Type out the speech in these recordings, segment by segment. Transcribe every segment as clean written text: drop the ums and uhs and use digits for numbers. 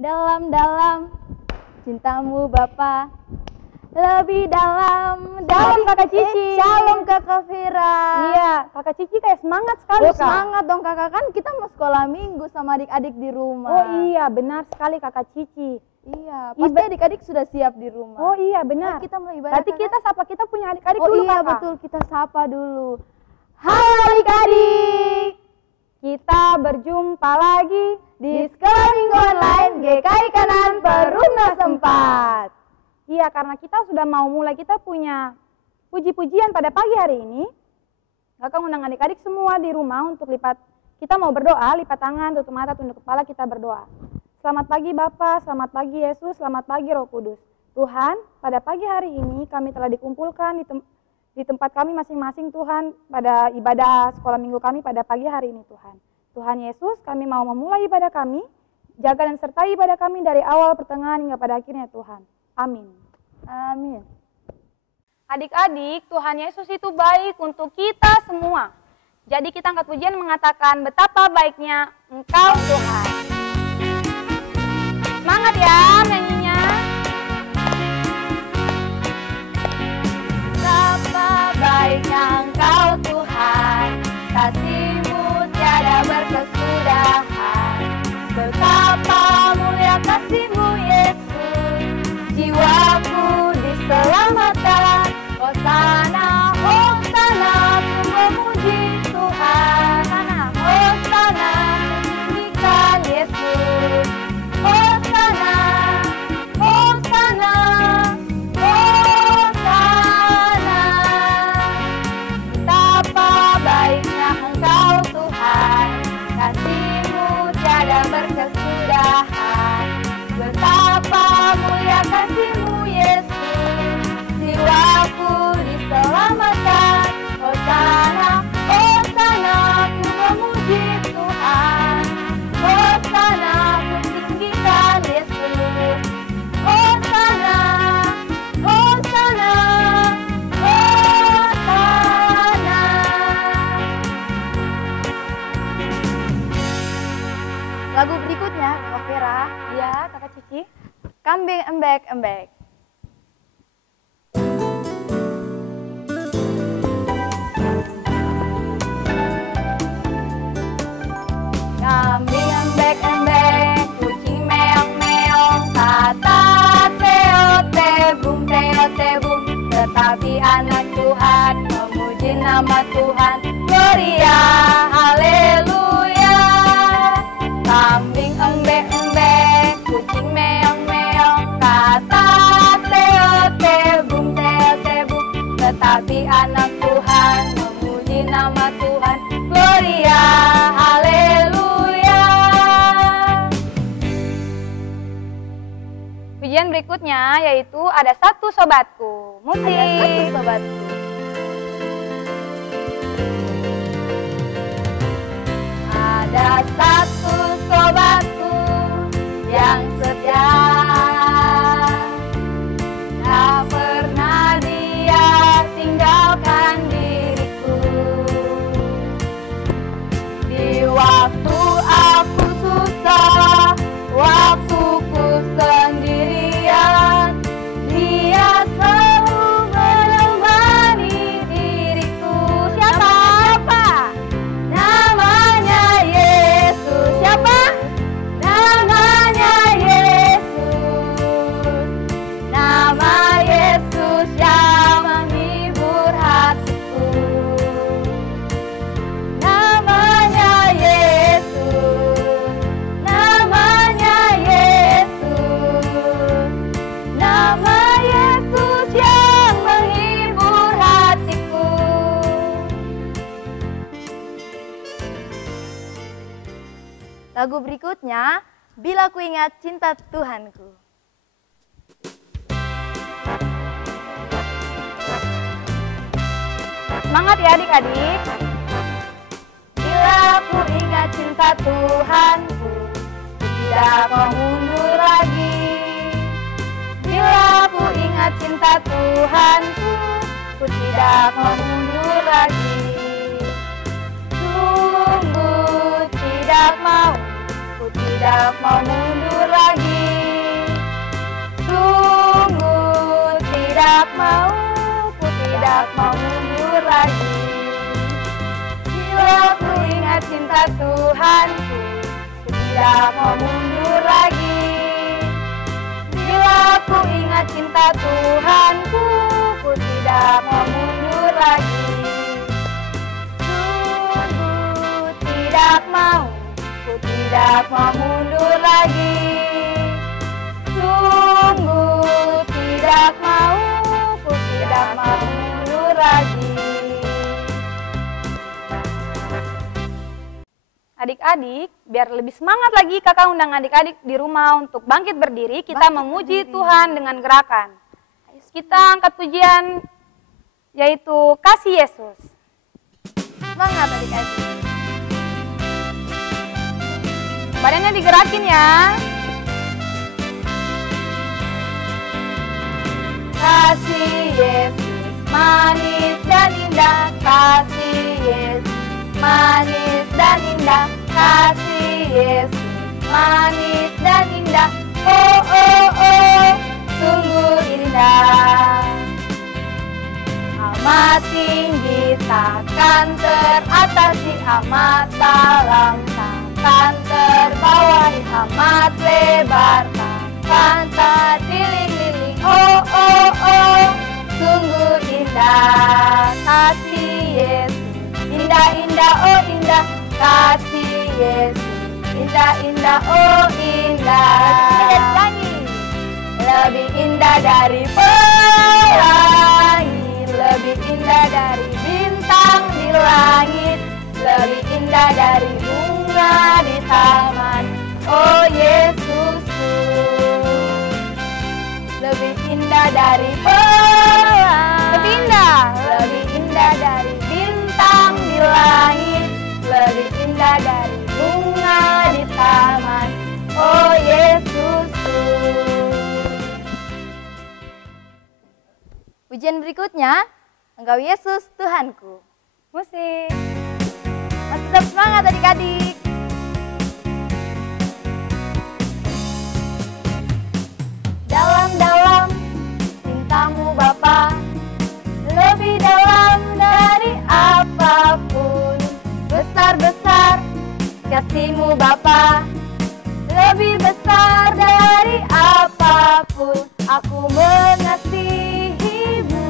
Dalam-dalam cintamu Bapa, lebih dalam Kakak Cici. Shalom Kakak Vera. Iya, Kakak Cici kayak semangat sekali, Kak. Semangat dong Kakak, kan kita mau sekolah minggu sama adik-adik di rumah. Oh iya, benar sekali Kakak Cici. Iya, pasti adik-adik sudah siap di rumah. Oh iya, benar. Kita mulai ibadah. Berarti kita sapa, kita punya adik-adik dulu, dulu, iya, Kakak. betul, kita sapa dulu. Halo adik-adik, kita berjumpa lagi di Sekolah Minggu Online GKI Kanan Perumna Sempat. Iya, karena kita sudah mau mulai, kita punya puji-pujian pada pagi hari ini. Kakak undang adik-adik semua di rumah untuk kita mau berdoa, lipat tangan, tutup mata, tunduk kepala, kita berdoa. Selamat pagi Bapa, selamat pagi Yesus, selamat pagi Roh Kudus. Tuhan, pada pagi hari ini kami telah dikumpulkan di tempat kami masing-masing Tuhan, pada ibadah sekolah minggu kami pada pagi hari ini Tuhan. Tuhan Yesus, kami mau memulai ibadah kami, jaga dan sertai ibadah kami dari awal, pertengahan, hingga pada akhirnya Tuhan. Amin. Amin. Adik-adik, Tuhan Yesus itu baik untuk kita semua. Jadi kita angkat pujian mengatakan betapa baiknya Engkau Tuhan. Semangat ya nyanyinya. Betapa baiknya Engkau Tuhan, kasih-Mu tiada berkesudahan. Betapa mulia kasih-Mu Yesus, jiwaku diselamatkan. Hosana, Hosana, ku memuji Tuhan. Hosana, tinggikan Yesus. Hosana, Hosana, Hosana. Betapa baiknya Engkau Tuhan, kasih-Mu tiada berkesudahan. Betapa mulia kasih-Mu Yesus, jiwaku diselamatkan. Hosana, Hosana, ku memuji Tuhan. Hosana, ku tinggikan Yesus. Hosana, Hosana, Hosana. Lagu berikutnya, Kak Vera. Iya, Kakak Cici. Kambing embek-embek. Kambing embek-embek, kucing meong-meong, kata teo-tebung, teo-tebung. Tetapi anak Tuhan memuji nama Tuhan, gloria, haleluya. Kambing embek-embek, kucing meong-meong, kata teo-tebung, teo-tebung. Tetapi anak Tuhan memuji nama Tuhan, gloria, haleluya. Pujian berikutnya yaitu ada satu sobatku. Musik. Ada satu sobatku. Ada satu sobatku yang setia, tak pernah dia tinggalkan diriku. Di waktu aku susah, waktuku sendirian, dia selalu menemani diriku. Siapa? Namanya Yesus. Siapa? Namanya Yesus. Nama Yesus yang menghibur hatiku. Namanya Yesus. Namanya Yesus. Nama Yesus yang menghibur hatiku. Lagu berikutnya, Bila Ku Ingat Cinta Tuhanku. Semangat ya adik-adik. Bila ku ingat cinta Tuhanku, tidak mau mundur lagi. Bila ku ingat cinta Tuhanku, ku tidak mau mundur lagi. Sungguh tidak mau, ku tidak mau mundur lagi. cinta Tuhanku, ku tidak mau mundur lagi. Bila ku ingat cinta Tuhanku, ku tidak mau mundur lagi. Sungguh tidak mau, ku tidak mau mundur lagi. Sungguh tidak mau, ku tidak mau mundur lagi. Adik-adik, biar lebih semangat lagi kakak undang adik-adik di rumah untuk bangkit berdiri, kita memuji Tuhan dengan gerakan. Kita angkat pujian yaitu Kasih Yesus. Semangat adik-adik. Badannya digerakin ya. Kasih Yesus manis dan indah, kasih Yesus manis dan indah, kasih Yesus manis dan indah. Oh oh oh, sungguh indah. Amat tinggi takkan teratasi, amat dalam takkan terbawahi, amat lebar takkan terdililing-liling. Oh oh oh, sungguh indah kasih Yesus, indah-indah oh indah kasih Yesus, indah-indah oh indah. Lebih indah dari pelangi, lebih indah dari bintang di langit, lebih indah dari bunga di taman. Oh Yesusku, lebih indah dari pelangi, lebih indah dari bintang di langit, lebih indah dari bunga di taman. Oh Yesusku. Pujian berikutnya, Engkau Yesus Tuhanku. Musik. Masih tetap semangat adik-adik. Dalam-dalam cintamu Bapa, lebih dalam dari apapun. Besar-besar kasihmu Bapa, lebih besar dari apapun. Aku mengasihimu,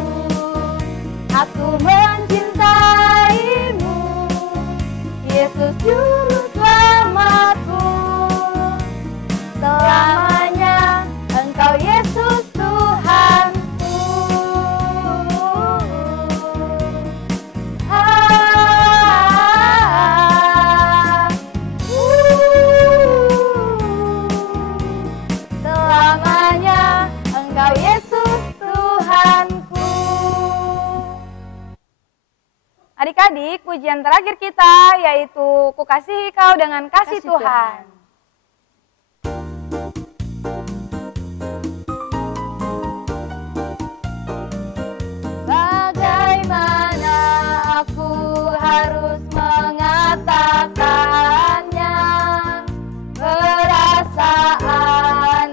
aku mencintaimu, Yesus Juru Selamatku. Selamanya Engkau Yesus Tuhanku. Selamanya Engkau Yesus Tuhanku. Adik-adik, pujian terakhir kita yaitu Ku kasihi kau dengan kasih Tuhan. Bagaimana aku harus mengatakannya, perasaan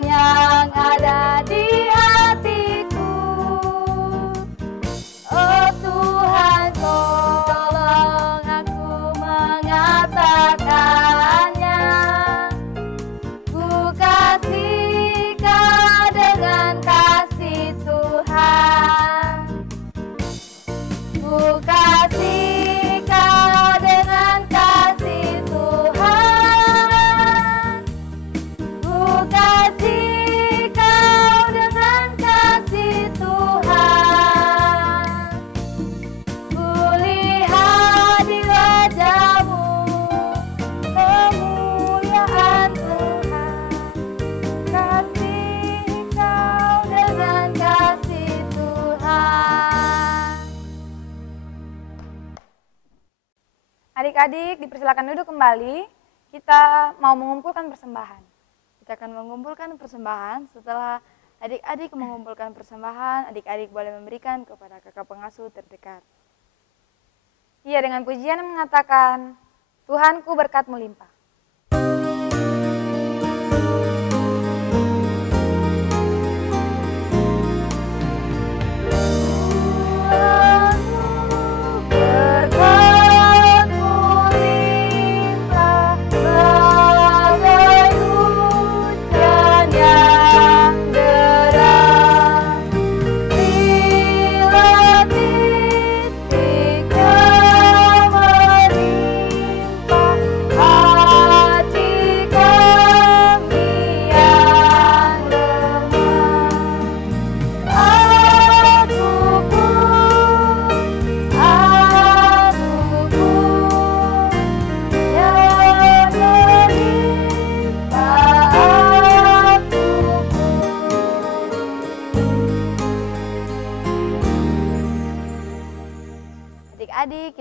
yang ada di hatiku. Oh Tuhan, tolong aku mengatakannya. Ku kasih kau dengan kasih Tuhan. Ku kasih kau dengan kasih Tuhan. Ku kasih kau dengan kasih Tuhan. Ku lihat di wajahmu kemuliaan Tuhan. Kasih kau dengan kasih Tuhan. Adik-adik, dipersilakan duduk kembali. Kita mau mengumpulkan persembahan. Kita akan mengumpulkan persembahan. Setelah adik-adik mengumpulkan persembahan, adik-adik boleh memberikan kepada kakak pengasuh terdekat. Iya, dengan pujian yang mengatakan, Tuhanku berkat melimpah. Berkat melimpah.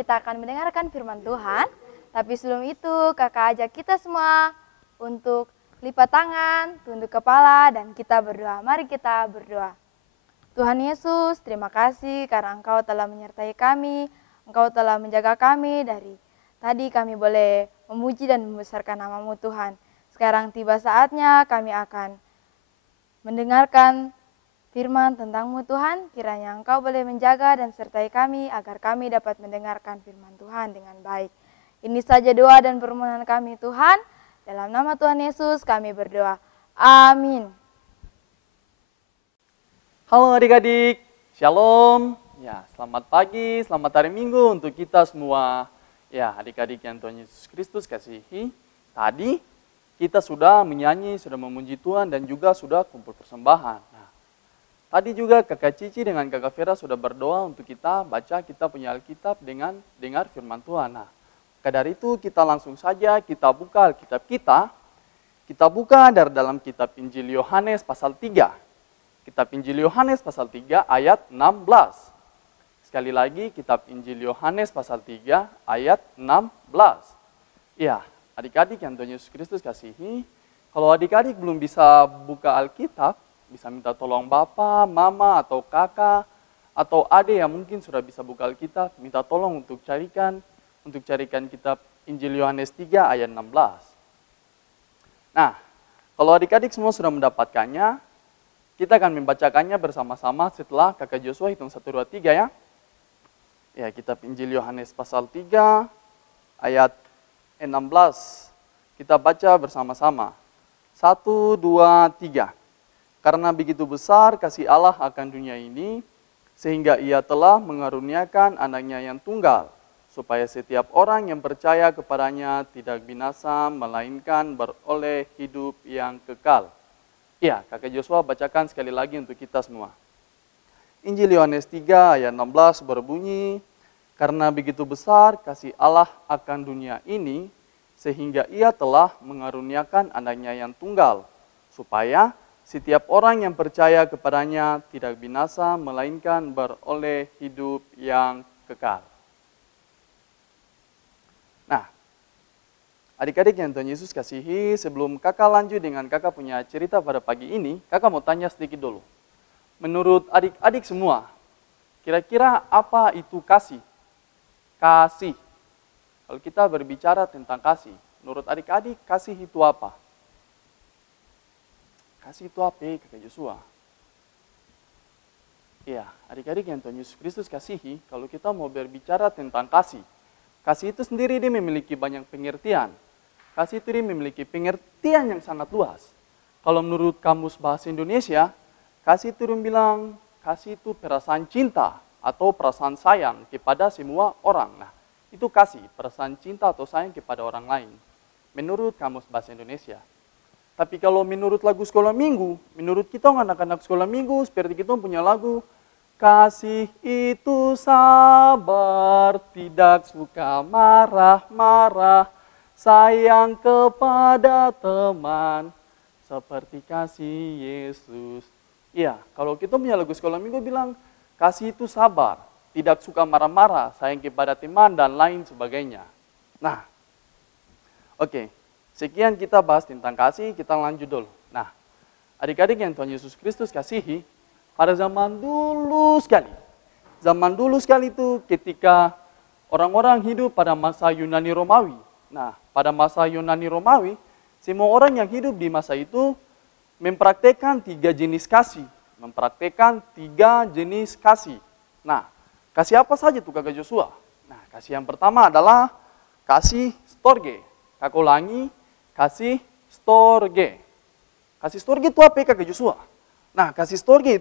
kita akan mendengarkan firman Tuhan. Tapi sebelum itu, kakak ajak kita semua untuk lipat tangan, tunduk kepala, dan kita berdoa. Mari kita berdoa. Tuhan Yesus, terima kasih karena Engkau telah menyertai kami, Engkau telah menjaga kami dari tadi kami boleh memuji dan membesarkan nama-Mu Tuhan. Sekarang tiba saatnya kami akan mendengarkan firman tentang-Mu Tuhan, kiranya Engkau boleh menjaga dan sertai kami agar kami dapat mendengarkan firman Tuhan dengan baik. Ini saja doa dan permohonan kami Tuhan, dalam nama Tuhan Yesus kami berdoa. Amin. Halo adik-adik, Shalom. Ya, selamat pagi, selamat hari Minggu untuk kita semua. Ya, adik-adik yang Tuhan Yesus Kristus kasihi. Tadi kita sudah menyanyi, sudah memuji Tuhan dan juga sudah kumpul persembahan. Nah, tadi juga kakak Cici dengan kakak Vera sudah berdoa untuk kita baca kita punya Alkitab dengan dengar firman Tuhan. Nah, maka dari itu kita langsung saja kita buka Alkitab kita. Kita buka dari dalam kitab Injil Yohanes pasal 3. Kitab Injil Yohanes pasal 3 ayat 16. Sekali lagi kitab Injil Yohanes pasal 3 ayat 16. Ya, adik-adik yang Tuhan Yesus Kristus kasihi, kalau adik-adik belum bisa buka Alkitab, bisa minta tolong Bapak, Mama, atau Kakak, atau adik yang mungkin sudah bisa buka Alkitab, minta tolong untuk carikan kitab Injil Yohanes 3 ayat 16. Nah, kalau adik-adik semua sudah mendapatkannya, kita akan membacakannya bersama-sama setelah kakak Joshua hitung 1, 2, 3 ya. Ya, kitab Injil Yohanes pasal 3 ayat 16. Kita baca bersama-sama. 1, 2, 3. Karena begitu besar kasih Allah akan dunia ini, sehingga ia telah mengaruniakan anaknya yang tunggal, supaya setiap orang yang percaya kepadanya tidak binasa, melainkan beroleh hidup yang kekal. Ya, kakak Joshua bacakan sekali lagi untuk kita semua. Injil Yohanes 3 ayat 16 berbunyi, karena begitu besar kasih Allah akan dunia ini, sehingga ia telah mengaruniakan anaknya yang tunggal, supaya setiap orang yang percaya kepadanya tidak binasa, melainkan beroleh hidup yang kekal. Nah, adik-adik yang Tuhan Yesus kasihi, sebelum kakak lanjut dengan kakak punya cerita pada pagi ini, kakak mau tanya sedikit dulu. Menurut adik-adik semua, kira-kira apa itu kasih? Kasih. Kalau kita berbicara tentang kasih, menurut adik-adik kasih itu apa? Kasih itu apa, kakak Joshua? Iya, adik-adik yang Tuhan Yesus Kristus kasihi, kalau kita mau berbicara tentang kasih, kasih itu sendiri dia memiliki banyak pengertian. Kasih itu dia memiliki pengertian yang sangat luas. Kalau menurut Kamus Bahasa Indonesia, kasih itu dia bilang, kasih itu perasaan cinta atau perasaan sayang kepada semua orang. Nah, itu kasih, perasaan cinta atau sayang kepada orang lain. Menurut Kamus Bahasa Indonesia. Tapi kalau menurut lagu sekolah minggu, menurut kita anak-anak sekolah minggu, seperti kita punya lagu, kasih itu sabar, tidak suka marah-marah, sayang kepada teman, seperti kasih Yesus. Iya, kalau kita punya lagu sekolah minggu bilang, kasih itu sabar, tidak suka marah-marah, sayang kepada teman, dan lain sebagainya. Nah, oke, sekian kita bahas tentang kasih, kita lanjut dulu. Nah, adik-adik yang Tuhan Yesus Kristus kasihi, pada zaman dulu sekali itu ketika orang-orang hidup pada masa Yunani Romawi. Nah, pada masa Yunani Romawi, semua orang yang hidup di masa itu mempraktekkan 3 jenis kasih. Nah, kasih apa saja tuh kakak Joshua? Nah, kasih yang pertama adalah kasih storge. Kakak ulangi, kasih storge. Kasih storge itu apa kakak Joshua? Nah, kasih storge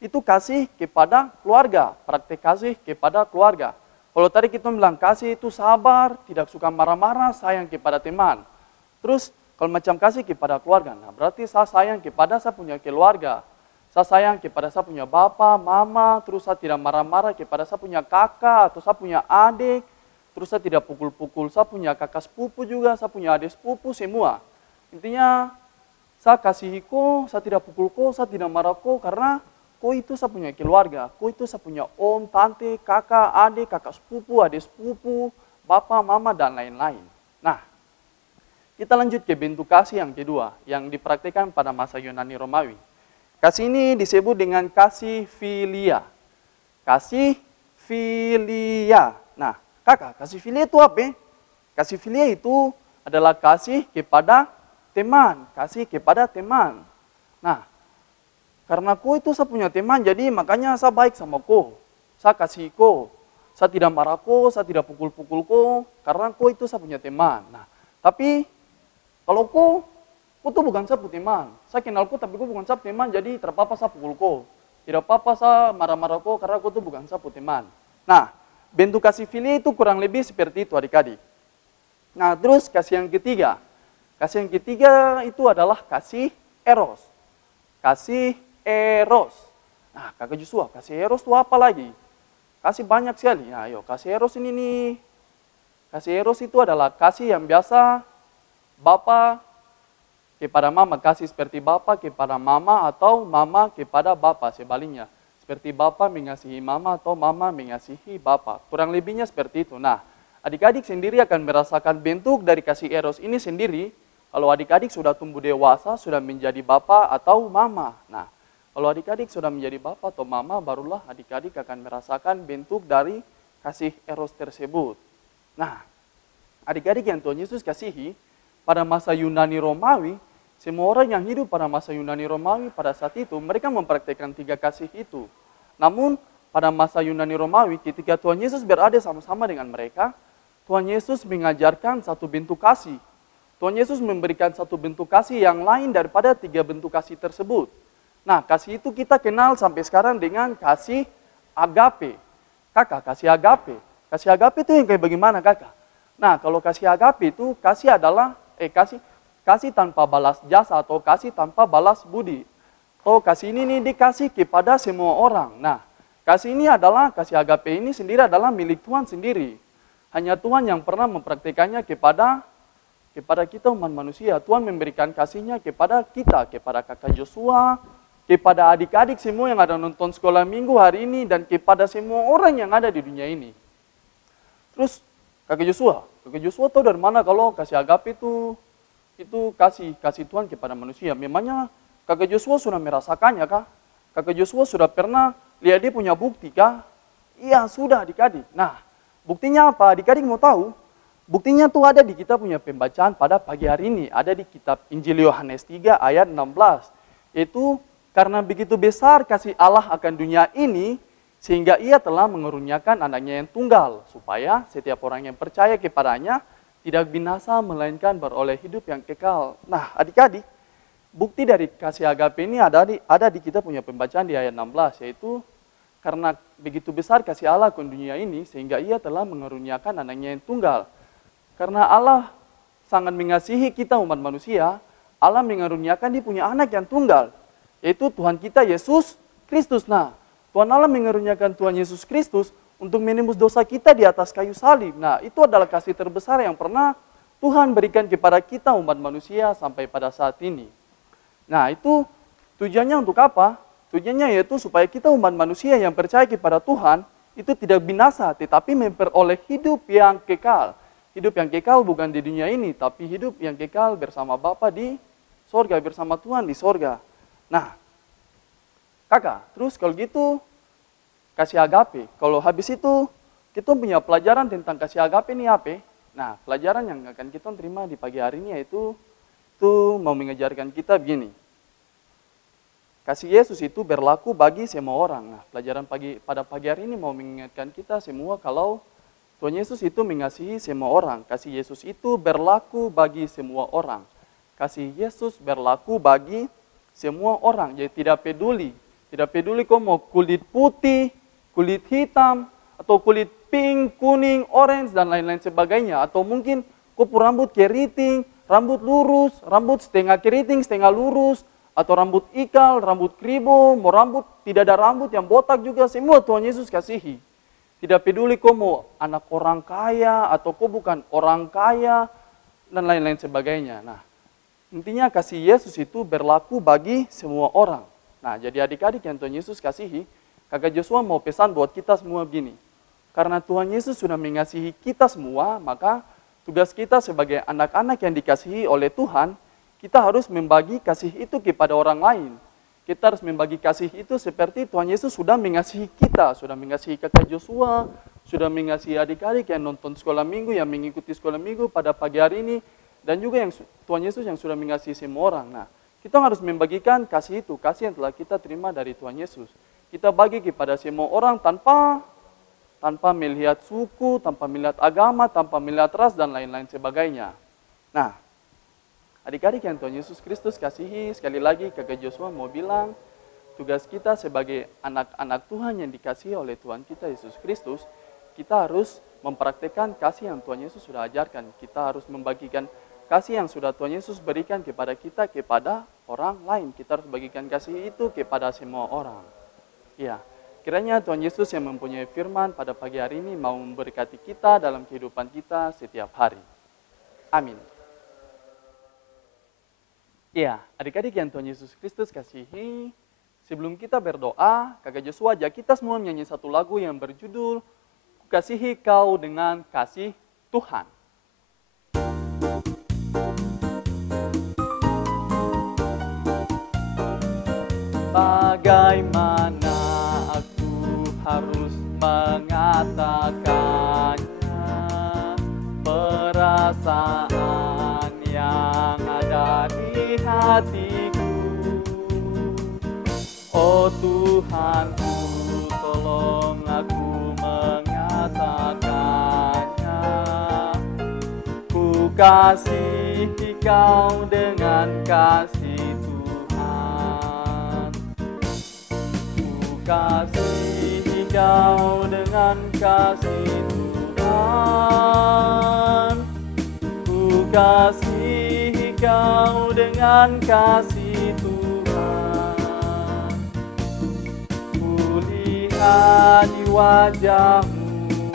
itu kasih kepada keluarga, praktek kasih kepada keluarga. Kalau tadi kita bilang kasih itu sabar, tidak suka marah-marah, sayang kepada teman. Terus kalau macam kasih kepada keluarga, nah berarti saya sayang kepada saya punya keluarga. Saya sayang kepada saya punya bapak, mama, terus saya tidak marah-marah kepada saya punya kakak atau saya punya adik. Terus saya tidak pukul-pukul, saya punya kakak sepupu juga, saya punya adik sepupu semua. Intinya saya kasih kau, saya tidak pukul kau, saya tidak marah kau karena kau itu saya punya keluarga, kau itu saya punya om, tante, kakak, adik, kakak sepupu, adik sepupu, bapak, mama, dan lain-lain. Nah, kita lanjut ke bentuk kasih yang kedua, yang dipraktikkan pada masa Yunani Romawi. Kasih ini disebut dengan kasih filia. Kasih filia. Nah, kakak, kasih filia itu apa? Kasih filia itu adalah kasih kepada teman, kasih kepada teman. Nah, karena kau itu saya punya teman, jadi makanya saya baik sama kau. Saya kasih kau. Saya tidak marah kau, saya tidak pukul-pukul kau, karena kau itu saya punya teman. Nah, tapi kalau kau tuh bukan saya punya teman. Saya kenal kau, tapi kau bukan saya teman, jadi tidak apa-apa saya pukul kau. Tidak apa-apa saya marah-marah kau, karena kau tuh bukan saya punya teman. Nah, bentuk kasih filia itu kurang lebih seperti itu adik-adik. Nah, terus kasih yang ketiga. Kasih yang ketiga itu adalah kasih eros. Kasih eros. Nah, kakak Joshua, kasih eros itu apa lagi? Kasih banyak sekali. Nah, ayo, kasih eros ini nih. Kasih eros itu adalah kasih yang biasa bapak kepada mama. Kasih seperti bapak kepada mama atau mama kepada bapak, sebaliknya. Seperti bapak mengasihi mama atau mama mengasihi bapak. Kurang lebihnya seperti itu. Nah, adik-adik sendiri akan merasakan bentuk dari kasih eros ini sendiri kalau adik-adik sudah tumbuh dewasa, sudah menjadi bapak atau mama. Nah, kalau adik-adik sudah menjadi bapak atau mama, barulah adik-adik akan merasakan bentuk dari kasih eros tersebut. Nah, adik-adik yang Tuhan Yesus kasihi, pada masa Yunani Romawi, semua orang yang hidup pada masa Yunani Romawi pada saat itu, mereka mempraktikkan 3 kasih itu. Namun, pada masa Yunani Romawi, ketika Tuhan Yesus berada sama-sama dengan mereka, Tuhan Yesus mengajarkan satu bentuk kasih. Tuhan Yesus memberikan satu bentuk kasih yang lain daripada 3 bentuk kasih tersebut. Nah, kasih itu kita kenal sampai sekarang dengan kasih agape. Kakak, kasih agape. Kasih agape itu yang kayak bagaimana, kakak? Nah, kalau kasih agape itu kasih adalah kasih tanpa balas jasa atau kasih tanpa balas budi. Oh, kasih ini nih dikasih kepada semua orang. Nah, kasih ini adalah kasih agape ini sendiri adalah milik Tuhan sendiri. Hanya Tuhan yang pernah mempraktikannya kepada kita umat manusia. Tuhan memberikan kasihnya kepada kita, kepada kakak Joshua, kepada adik-adik semua yang ada nonton sekolah minggu hari ini, dan kepada semua orang yang ada di dunia ini. Terus kakak Joshua tahu dari mana kalau kasih agape itu kasih Tuhan kepada manusia? Memangnya kakak Joshua sudah merasakannya kah? Kakak Joshua sudah pernah lihat dia punya bukti kah? Iya, sudah adik-adik. Nah, buktinya apa? Adik-adik mau tahu? Buktinya tuh ada di kita punya pembacaan pada pagi hari ini. Ada di kitab Injil Yohanes 3 ayat 16. Yaitu, karena begitu besar kasih Allah akan dunia ini, sehingga ia telah mengeruniakan anaknya yang tunggal, supaya setiap orang yang percaya kepadanya tidak binasa, melainkan beroleh hidup yang kekal. Nah, adik-adik, bukti dari kasih agape ini ada di kita punya pembacaan di ayat 16, yaitu, karena begitu besar kasih Allah akan dunia ini, sehingga ia telah mengeruniakan anaknya yang tunggal. Karena Allah sangat mengasihi kita umat manusia, Allah mengeruniakan dia punya anak yang tunggal, yaitu Tuhan kita Yesus Kristus. Nah, Tuhan Allah mengeruniakan Tuhan Yesus Kristus untuk menembus dosa kita di atas kayu salib. Nah, itu adalah kasih terbesar yang pernah Tuhan berikan kepada kita umat manusia sampai pada saat ini. Nah, itu tujuannya untuk apa? Tujuannya yaitu supaya kita umat manusia yang percaya kepada Tuhan itu tidak binasa, tetapi memperoleh hidup yang kekal. Hidup yang kekal bukan di dunia ini, tapi hidup yang kekal bersama Bapa di sorga, bersama Tuhan di sorga. Nah, kakak, terus kalau gitu, kasih agape. Kalau habis itu, kita punya pelajaran tentang kasih agape ini apa? Nah, pelajaran yang akan kita terima di pagi hari ini yaitu mau mengajarkan kita begini. Kasih Yesus itu berlaku bagi semua orang. Nah, pelajaran pada pagi hari ini mau mengingatkan kita semua kalau Tuhan Yesus itu mengasihi semua orang. Kasih Yesus itu berlaku bagi semua orang. Kasih Yesus berlaku bagi semua orang. Jadi tidak peduli kau mau kulit putih, kulit hitam, atau kulit pink, kuning, orange, dan lain-lain sebagainya. Atau mungkin kau rambut keriting, rambut lurus, rambut setengah keriting, setengah lurus, atau rambut ikal, rambut kribo, mau rambut tidak ada rambut yang botak juga, semua Tuhan Yesus kasihi. Tidak peduli kau mau anak orang kaya atau kau bukan orang kaya dan lain-lain sebagainya. Nah, intinya kasih Yesus itu berlaku bagi semua orang. Nah, jadi adik-adik yang Tuhan Yesus kasihi, Kakak Joshua mau pesan buat kita semua begini. Karena Tuhan Yesus sudah mengasihi kita semua, maka tugas kita sebagai anak-anak yang dikasihi oleh Tuhan, kita harus membagi kasih itu kepada orang lain. Kita harus membagi kasih itu seperti Tuhan Yesus sudah mengasihi kita, sudah mengasihi Kakak Joshua, sudah mengasihi adik-adik yang nonton sekolah minggu, yang mengikuti sekolah minggu pada pagi hari ini, dan juga yang Tuhan Yesus yang sudah mengasihi semua orang. Nah, kita harus membagikan kasih itu, kasih yang telah kita terima dari Tuhan Yesus. Kita bagi kepada semua orang tanpa melihat suku, tanpa melihat agama, tanpa melihat ras, dan lain-lain sebagainya. Nah, adik-adik yang Tuhan Yesus Kristus kasihi, sekali lagi Kakak Joshua mau bilang, tugas kita sebagai anak-anak Tuhan yang dikasihi oleh Tuhan kita Yesus Kristus, kita harus mempraktikkan kasih yang Tuhan Yesus sudah ajarkan. Kita harus membagikan kasih yang sudah Tuhan Yesus berikan kepada kita, kepada orang lain. Kita harus bagikan kasih itu kepada semua orang. Ya, kiranya Tuhan Yesus yang mempunyai firman pada pagi hari ini mau memberkati kita dalam kehidupan kita setiap hari. Amin. Ya, adik-adik yang Tuhan Yesus Kristus kasihi, sebelum kita berdoa, Kakak Joshua ajak kita semua menyanyi satu lagu yang berjudul Kukasihi Kau dengan Kasih Tuhan. Bagaimana aku harus mengatakannya, perasaan yang ada di hatiku. Oh Tuhanku, tolong aku mengatakannya. Ku kasihi Kau dengan kasih Tuhan. Ku kasihi Kau dengan kasih Tuhan. Ku kasihi Kau dengan kasih Tuhan. Ku lihat di wajah-Mu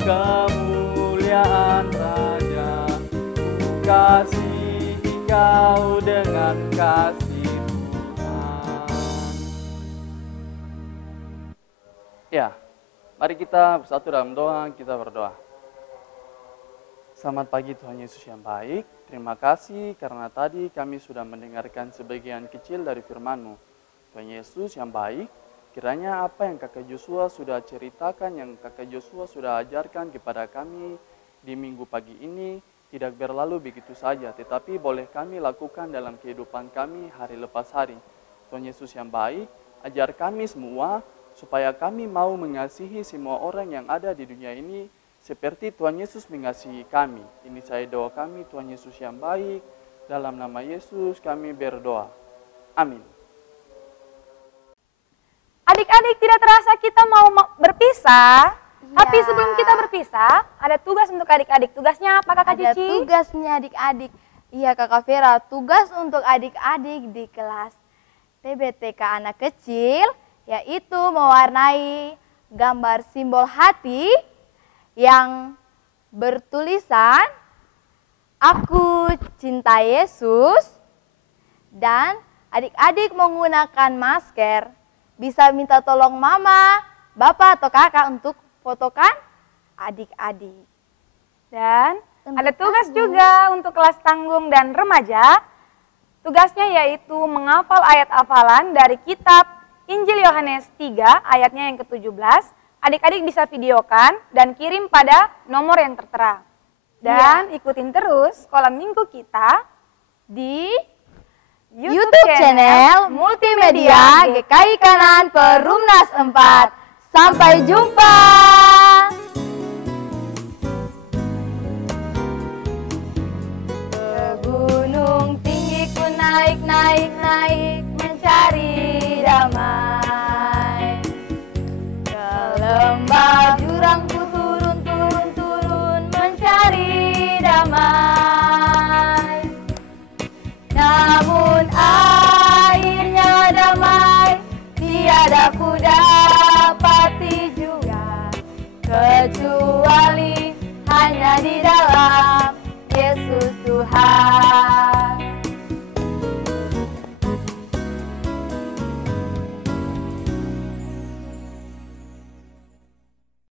kemuliaan Raja. Ku kasihi Kau dengan kasih Tuhan. Ya, mari kita bersatu dalam doa, kita berdoa. Selamat pagi Tuhan Yesus yang baik. Terima kasih karena tadi kami sudah mendengarkan sebagian kecil dari firman-Mu. Tuhan Yesus yang baik, kiranya apa yang Kakak Joshua sudah ceritakan, yang Kakak Joshua sudah ajarkan kepada kami di minggu pagi ini, tidak berlalu begitu saja, tetapi boleh kami lakukan dalam kehidupan kami hari lepas hari. Tuhan Yesus yang baik, ajar kami semua supaya kami mau mengasihi semua orang yang ada di dunia ini, seperti Tuhan Yesus mengasihi kami. Ini saya doa kami, Tuhan Yesus yang baik. Dalam nama Yesus kami berdoa. Amin. Adik-adik, tidak terasa kita mau berpisah. Ya. Tapi sebelum kita berpisah, ada tugas untuk adik-adik. Tugasnya apa Kakak Ada Cici? tugasnya adik-adik. Iya Kakak Vera, tugas untuk adik-adik di kelas TBTK anak kecil, yaitu mewarnai gambar simbol hati yang bertulisan Aku cinta Yesus, dan adik-adik menggunakan masker bisa minta tolong mama, bapak atau kakak untuk fotokan adik-adik. Dan Untuk ada tugas tanggung. juga untuk kelas tanggung dan remaja. Tugasnya yaitu menghafal ayat hafalan dari kitab Injil Yohanes 3 ayatnya yang ke-17. Adik-adik bisa videokan dan kirim pada nomor yang tertera. Dan ikutin terus sekolah minggu kita Di YouTube channel Multimedia GKI Kanan Perumnas 4. Sampai jumpa.